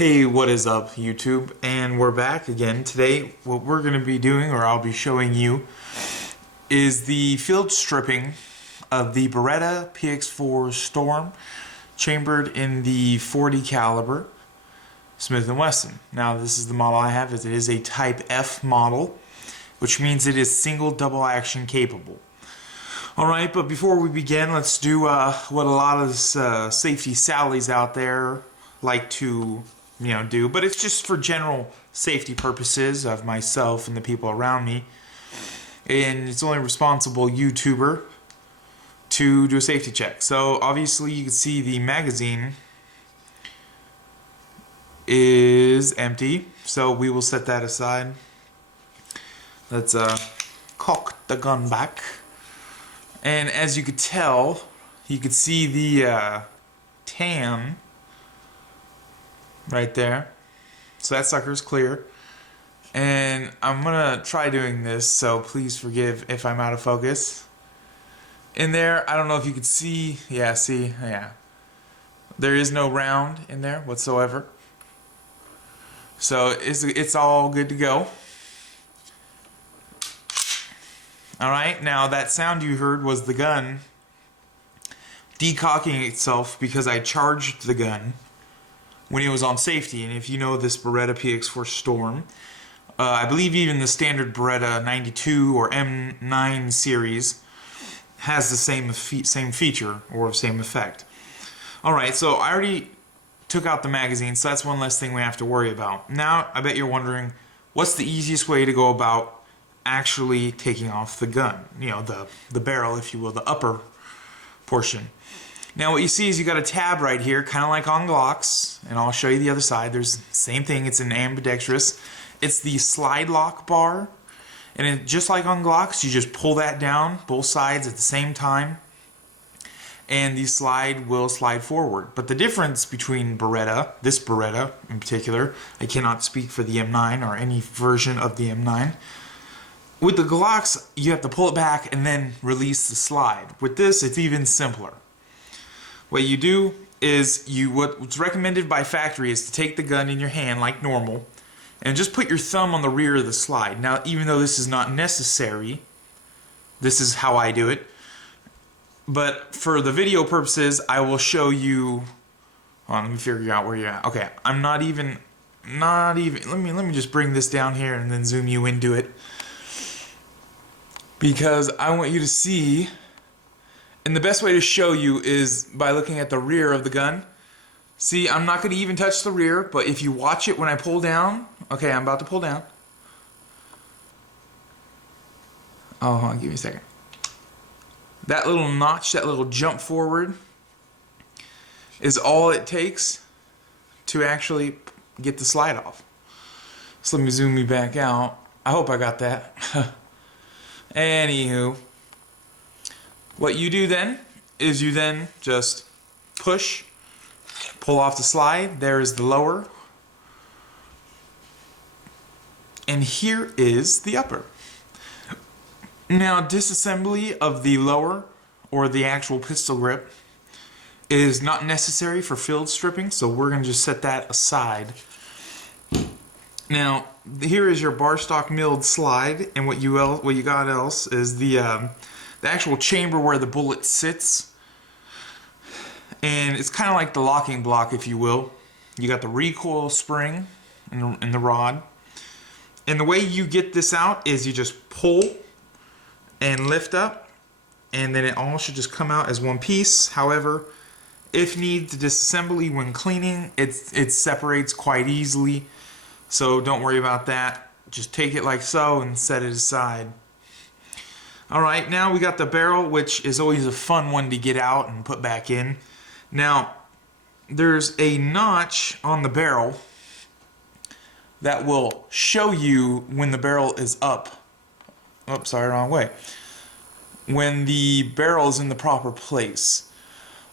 Hey, what is up, YouTube? And we're back again. Today, what we're going to be doing, or I'll be showing you, is the field stripping of the Beretta PX4 Storm, chambered in the .40 caliber Smith & Wesson. Now, this is the model I have. It is a Type F model, which means it is single double action capable. Alright, but before we begin, let's do what a lot of safety Sallies out there like to do, but it's just for general safety purposes of myself and the people around me. And it's only responsible YouTuber to do a safety check. So obviously you can see the magazine is empty, so we will set that aside. Let's cock the gun back. And as you could tell, you could see the tan right there. So that sucker's clear. And I'm gonna try doing this, so please forgive if I'm out of focus. In there, I don't know if you could see. Yeah, see? Yeah. There is no round in there whatsoever. So it's all good to go. Alright, now that sound you heard was the gun decocking itself because I charged the gun when it was on safety. And if you know this Beretta PX4 Storm, I believe even the standard Beretta 92 or M9 series has the same feature or same effect. Alright, so I already took out the magazine, so that's one less thing we have to worry about. Now, I bet you're wondering, what's the easiest way to go about actually taking off the gun, the barrel, if you will, the upper portion. Now what you see is you got a tab right here, kind of like on Glocks, and I'll show you the other side. There's the same thing. It's an ambidextrous. It's the slide lock bar, and just like on Glocks, you just pull that down both sides at the same time, and the slide will slide forward. But the difference between Beretta, this Beretta in particular, I cannot speak for the M9 or any version of the M9. With the Glocks, you have to pull it back and then release the slide. With this, it's even simpler. What you do is, what's recommended by factory is to take the gun in your hand like normal and just put your thumb on the rear of the slide. Now, even though this is not necessary, this is how I do it. But for the video purposes, I will show you. Hold on, let me figure out where you're at. Okay, I'm not even. Let me just bring this down here and then zoom you into it, because I want you to see, and the best way to show you is by looking at the rear of the gun. See, I'm not going to even touch the rear, but if you watch it when I pull down, okay, I'm about to pull down. Oh, hold on, give me a second. That little notch, that little jump forward is all it takes to actually get the slide off. So let me zoom me back out. I hope I got that. Anywho, what you do then is you then just push, pull off the slide. There is the lower, and here is the upper. Now, disassembly of the lower or the actual pistol grip is not necessary for field stripping, so we're going to just set that aside. Now, here is your bar stock milled slide, and what you got else is the actual chamber where the bullet sits, and it's kind of like the locking block, if you will. You got the recoil spring in the rod, and the way you get this out is you just pull and lift up, and then it all should just come out as one piece. However, if needs disassembly when cleaning, it separates quite easily. So don't worry about that. Just take it like so and set it aside. Alright, now we got the barrel, which is always a fun one to get out and put back in. Now, there's a notch on the barrel that will show you when the barrel is up. Oops, sorry, wrong way. When the barrel is in the proper place.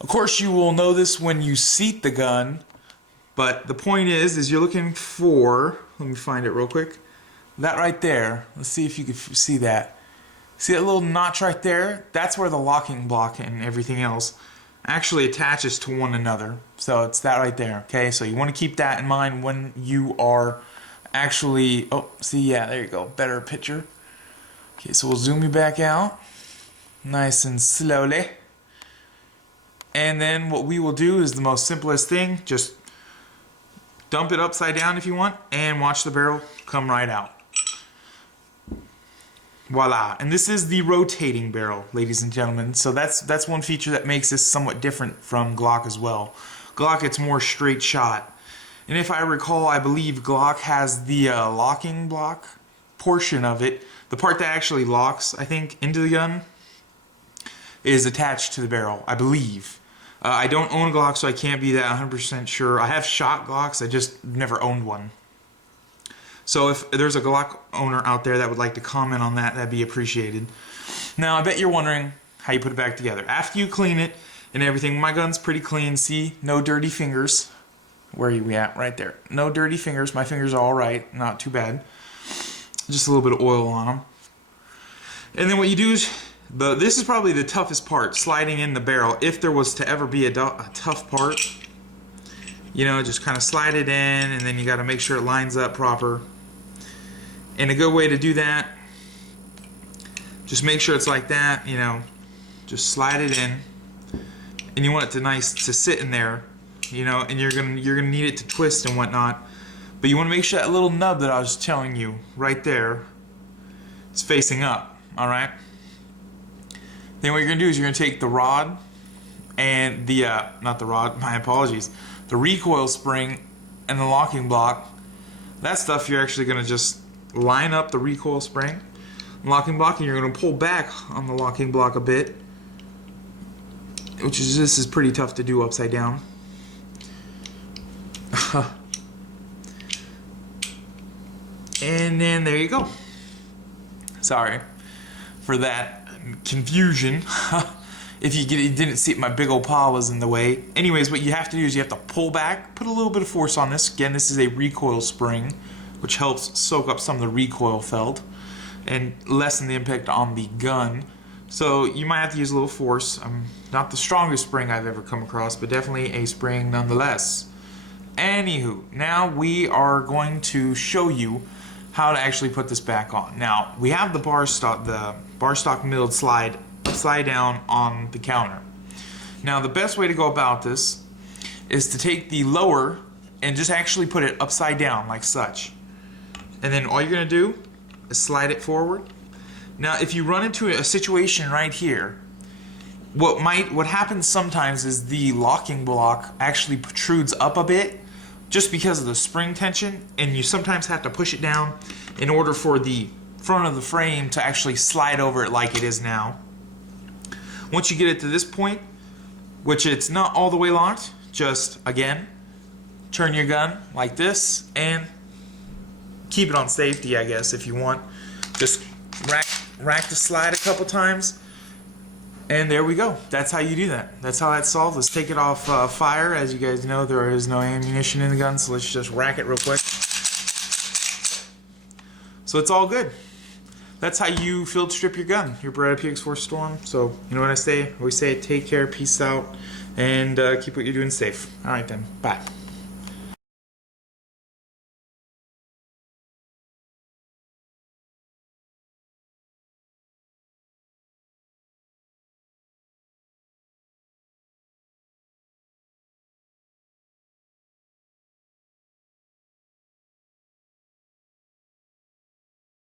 Of course, you will know this when you seat the gun. But the point is you're looking for, let me find it real quick, that right there. Let's see if you can see that. See that little notch right there? That's where the locking block and everything else actually attaches to one another. So it's that right there, okay? So you want to keep that in mind when you are actually, oh, see, yeah, there you go, better picture. Okay, so we'll zoom you back out, nice and slowly. And then what we will do is the most simplest thing, just dump it upside down if you want, and watch the barrel come right out. Voila. And this is the rotating barrel, ladies and gentlemen. So that's one feature that makes this somewhat different from Glock as well. Glock, it's more straight shot. And if I recall, I believe Glock has the locking block portion of it. The part that actually locks, I think, into the gun is attached to the barrel, I believe. I don't own a Glock, so I can't be that 100% sure. I have shot Glocks, I just never owned one. So if there's a Glock owner out there that would like to comment on that, that'd be appreciated. Now, I bet you're wondering how you put it back together. After you clean it and everything, my gun's pretty clean. See, no dirty fingers. Where are we at? Right there. No dirty fingers. My fingers are all right. Not too bad. Just a little bit of oil on them. And then what you do is, this is probably the toughest part, sliding in the barrel. If there was to ever be a tough part, you know, just kind of slide it in, and then you got to make sure it lines up proper. And a good way to do that, just make sure it's like that, you know, just slide it in, and you want it to sit in there, you know, and you're gonna need it to twist and whatnot. But you want to make sure that little nub that I was telling you right there is facing up. All right. Then what you're gonna do is you're gonna take the rod and the not the rod, my apologies, the recoil spring and the locking block. That stuff you're actually gonna just line up the recoil spring, locking block, and you're gonna pull back on the locking block a bit, which is, this is pretty tough to do upside down. And then there you go. Sorry for that confusion. If you didn't see it, my big old paw was in the way. Anyways, what you have to do is you have to pull back, put a little bit of force on this. Again, this is a recoil spring, which helps soak up some of the recoil felt and lessen the impact on the gun. So you might have to use a little force. Not the strongest spring I've ever come across, but definitely a spring nonetheless. Anywho, now we are going to show you how to actually put this back on. Now, we have the bar stock milled slide upside down on the counter. Now, the best way to go about this is to take the lower and just actually put it upside down like such. And then all you're gonna do is slide it forward. Now, if you run into a situation right here, what happens sometimes is the locking block actually protrudes up a bit just because of the spring tension, and you sometimes have to push it down in order for the front of the frame to actually slide over it like it is now. Once you get it to this point, which it's not all the way locked, just again turn your gun like this and keep it on safety, I guess, if you want. Just rack the slide a couple times, and there we go. That's how you do that. That's how that's solved. Let's take it off fire. As you guys know, there is no ammunition in the gun, so let's just rack it real quick. So it's all good. That's how you field strip your gun, your Beretta PX4 Storm. So you know what I say? I always say, take care, peace out, and keep what you're doing safe. All right then, bye.